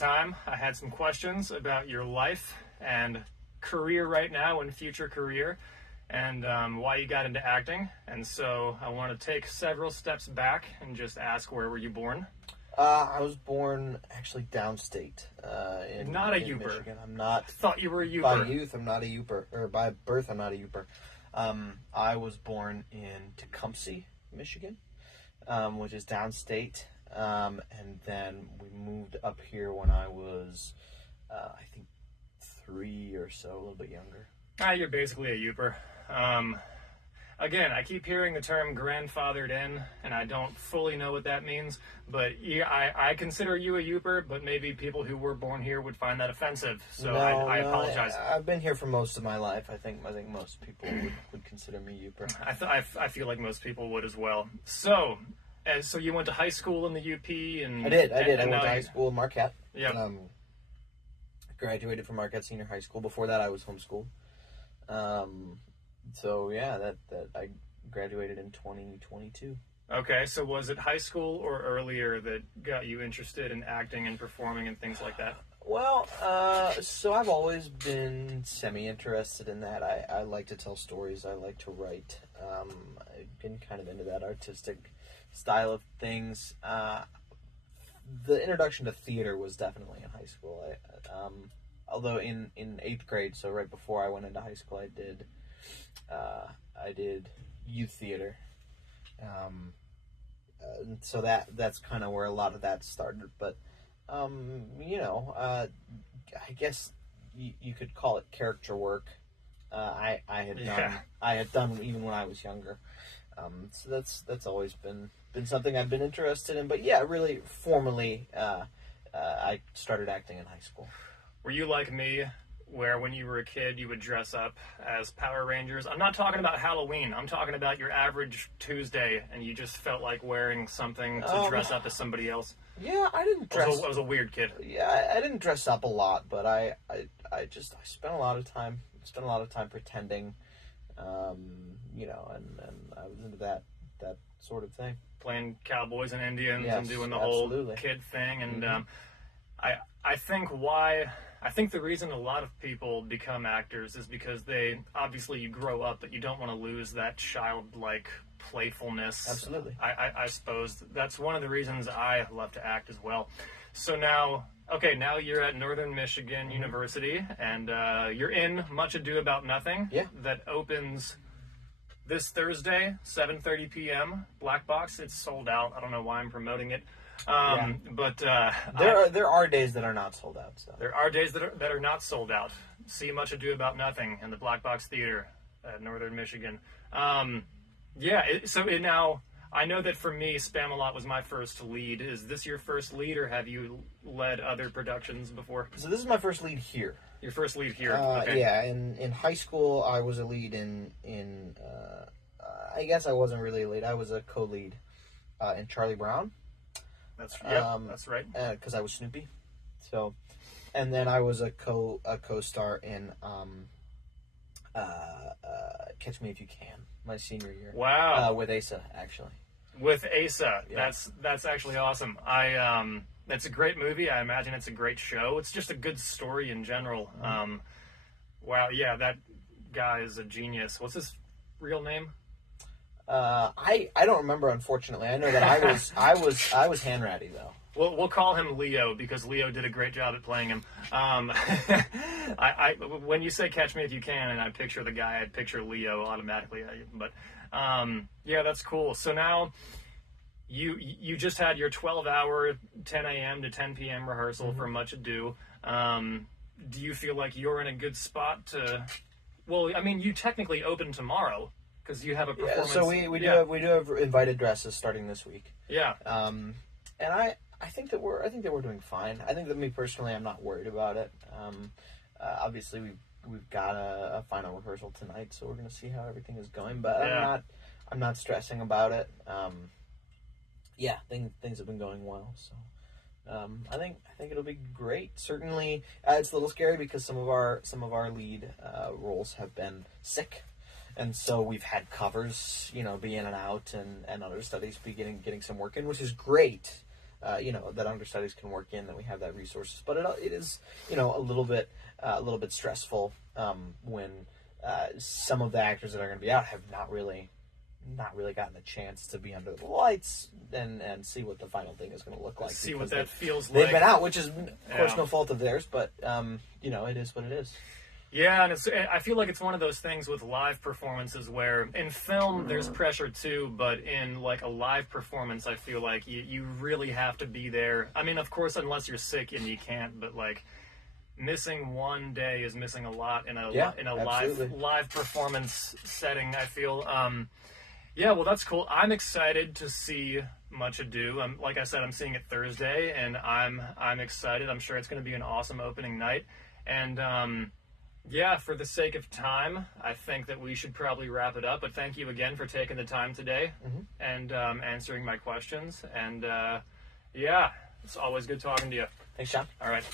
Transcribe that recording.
time, I had some questions about your life and career right now and future career, and why you got into acting. And so I want to take several steps back and just ask, where were you born? I was born actually downstate. Not a in Youper. Michigan. I'm not. I thought you were a Youper. By youth, I'm not a Youper. Or by birth, I'm not a Youper. I was born in Tecumseh, Michigan, which is downstate. And then we moved up here when I was, I think, 3 or so, a little bit younger. You're basically a Youper. Again, I keep hearing the term grandfathered in, and I don't fully know what that means, but yeah, I consider you a Youper, but maybe people who were born here would find that offensive, so I apologize. I've been here for most of my life. I think most people would consider me Youper. I feel like most people would as well. So you went to high school in the UP, and I did. I went to high school in Marquette. Yeah. Graduated from Marquette Senior High School. Before that, I was homeschooled. So yeah, that I graduated in 2022. Okay, so was it high school or earlier that got you interested in acting and performing and things like that? Well, so I've always been semi-interested in that. I like to tell stories. I like to write. I've been kind of into that artistic style of things. The introduction to theater was definitely in high school. Although in 8th grade, so right before I went into high school, I did youth theater. So that's kind of where a lot of that started. But, I guess you could call it character work. I had done even when I was younger. So that's always been something I've been interested in. But yeah, really formally, I started acting in high school. Were you like me, where when you were a kid you would dress up as Power Rangers? I'm not talking about Halloween. I'm talking about your average Tuesday, and you just felt like wearing something to dress up as somebody else. Yeah, I didn't dress. I was a weird kid. Yeah, I didn't dress up a lot, but I spent a lot of time pretending, and I was into that sort of thing. Playing cowboys and Indians, yes, and doing the absolutely. whole kid thing, and I think the reason a lot of people become actors is because you grow up, but you don't want to lose that childlike playfulness. Absolutely. I suppose that's one of the reasons I love to act as well. So now you're at Northern Michigan University, and you're in Much Ado About Nothing. Yeah. That opens this Thursday, 7:30 p.m. Black Box. It's sold out. I don't know why I'm promoting it. But there are days that are not sold out. So. There are days that are not sold out. See Much Ado About Nothing in the Black Box Theater at Northern Michigan. Now I know that for me, Spamalot was my first lead. Is this your first lead, or have you led other productions before? So this is my first lead here. Your first lead here. Okay. Yeah, in high school I was a lead in I guess I wasn't really a lead. I was a co-lead in Charlie Brown. That's right. Because I was Snoopy. So, and then I was a co-star in Catch Me If You Can, my senior year. Wow. With Asa, actually. With Asa, yeah. That's actually awesome. It's a great movie. I imagine it's a great show. It's just a good story in general. Mm-hmm. Wow, yeah, that guy is a genius. What's his real name? I don't remember, unfortunately. I know that I was Hanratty though. We'll call him Leo because Leo did a great job at playing him. When you say Catch Me If You Can and I picture the guy, I picture Leo automatically. But yeah, that's cool. So now you just had your 12-hour 10 a.m. to 10 p.m. rehearsal mm-hmm. for Much Ado. Do you feel like you're in a good spot to? Well, I mean, you technically open tomorrow because you have a performance. Yeah, so we do have invited dresses starting this week. Yeah. And I think that we're doing fine. I think that me personally, I'm not worried about it. Obviously, we've got a final rehearsal tonight, so we're going to see how everything is going. But yeah. I'm not stressing about it. Things have been going well. So I think it'll be great. Certainly, it's a little scary because some of our lead roles have been sick. And so we've had covers, be in and out, and other studies be getting some work in, which is great. that understudies can work in, that we have that resources. But it is, a little bit stressful when some of the actors that are going to be out have not really gotten the chance to be under the lights and see what the final thing is going to look like. See what that feels like. They've been out, which is, of course, no fault of theirs, but, it is what it is. Yeah, and I feel like it's one of those things with live performances where in film there's pressure too, but in like a live performance, I feel like you really have to be there. I mean, of course, unless you're sick and you can't, but like missing one day is missing a lot in a live performance setting, I feel. Yeah, well, that's cool. I'm excited to see Much Ado. Like I said, I'm seeing it Thursday, and I'm excited. I'm sure it's going to be an awesome opening night. And yeah, for the sake of time, I think that we should probably wrap it up. But thank you again for taking the time today and answering my questions. And yeah, it's always good talking to you. Thanks, John. All right.